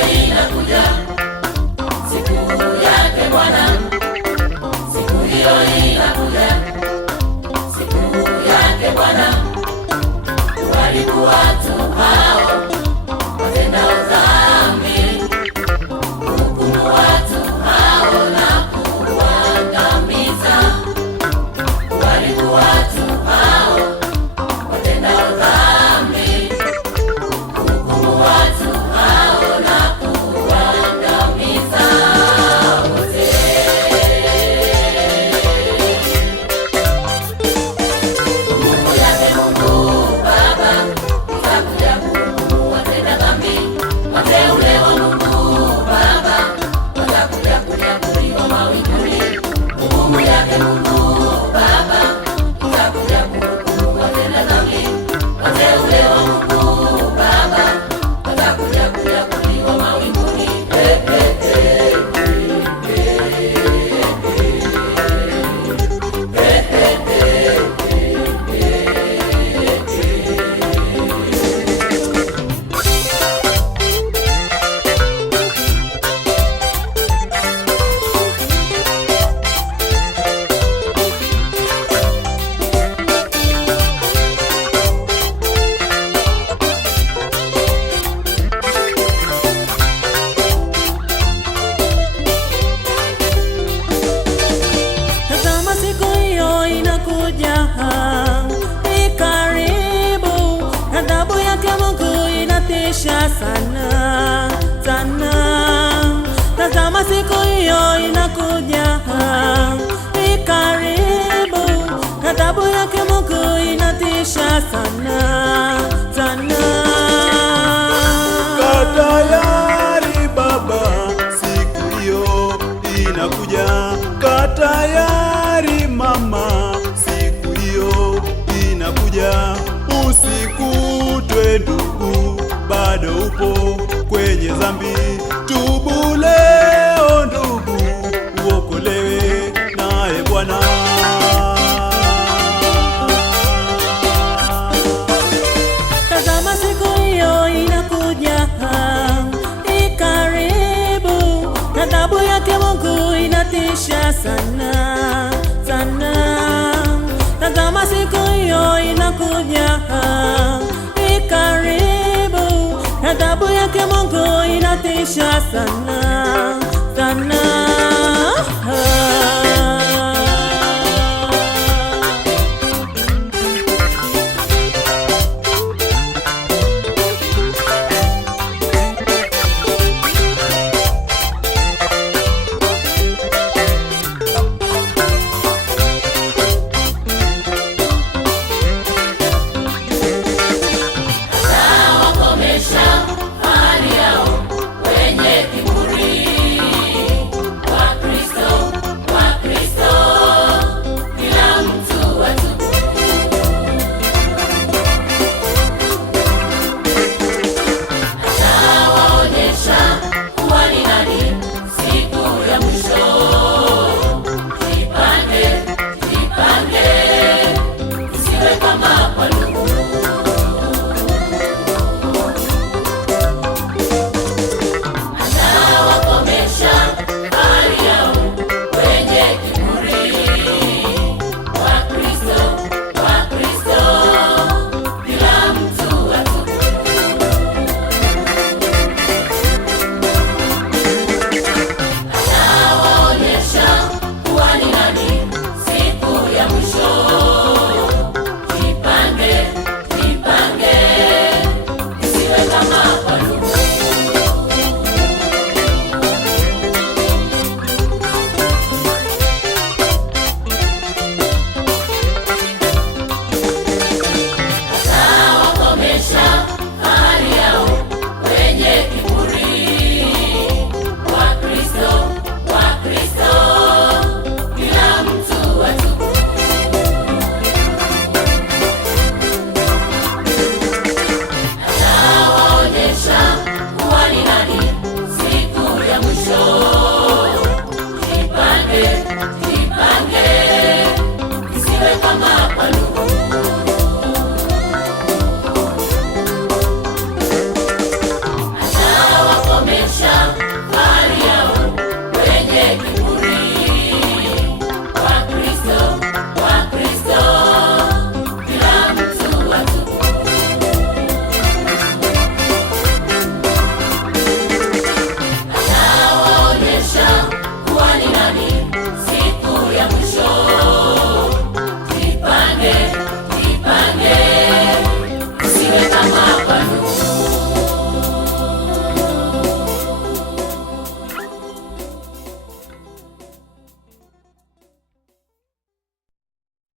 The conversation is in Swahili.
inakuja, siku yake Bwana. Siku hiyo inakuja, siku yake Bwana. Kuharibu watu hao watendao dhambi, kuhukumu watu hao na kuangamiza. Kuharibu watu hao watendao dhambi, kuhukumu watu hao na kuangamiza wote. Hukumu yake Mungu Baba itakuja kuhukumu watenda dhambi. Wateule wa Mungu Baba watakuja kunyakuliwa mawinguni. Hukumu yake Mungu Baba itakuja kuhukumu watenda dhambi. Wateule wa Mungu Baba watakuja kunyakuliwa mawinguni. Tazama siku hiyo inakuja, ni karibu. Adhabu yake Mungu inatisha sana sana. Tazama siku hiyo inakuja, ni karibu. Adhabu yake Mungu inatisha sana sana. Katayari Baba, siku hiyo inakuja. Katayari Mama, siku hiyo inakuja. Usikutwe ndugu, bado upo kwenye dhambi. Tubu leo ndugu, uokolewe naye Bwana. Tazama siku hiyo inakuja, ni karibu. Adhabu yake Mungu inatisha sana sana. Tazama siku hiyo inakuja, ni karibu. Adhabu yake Mungu inatisha sana sana.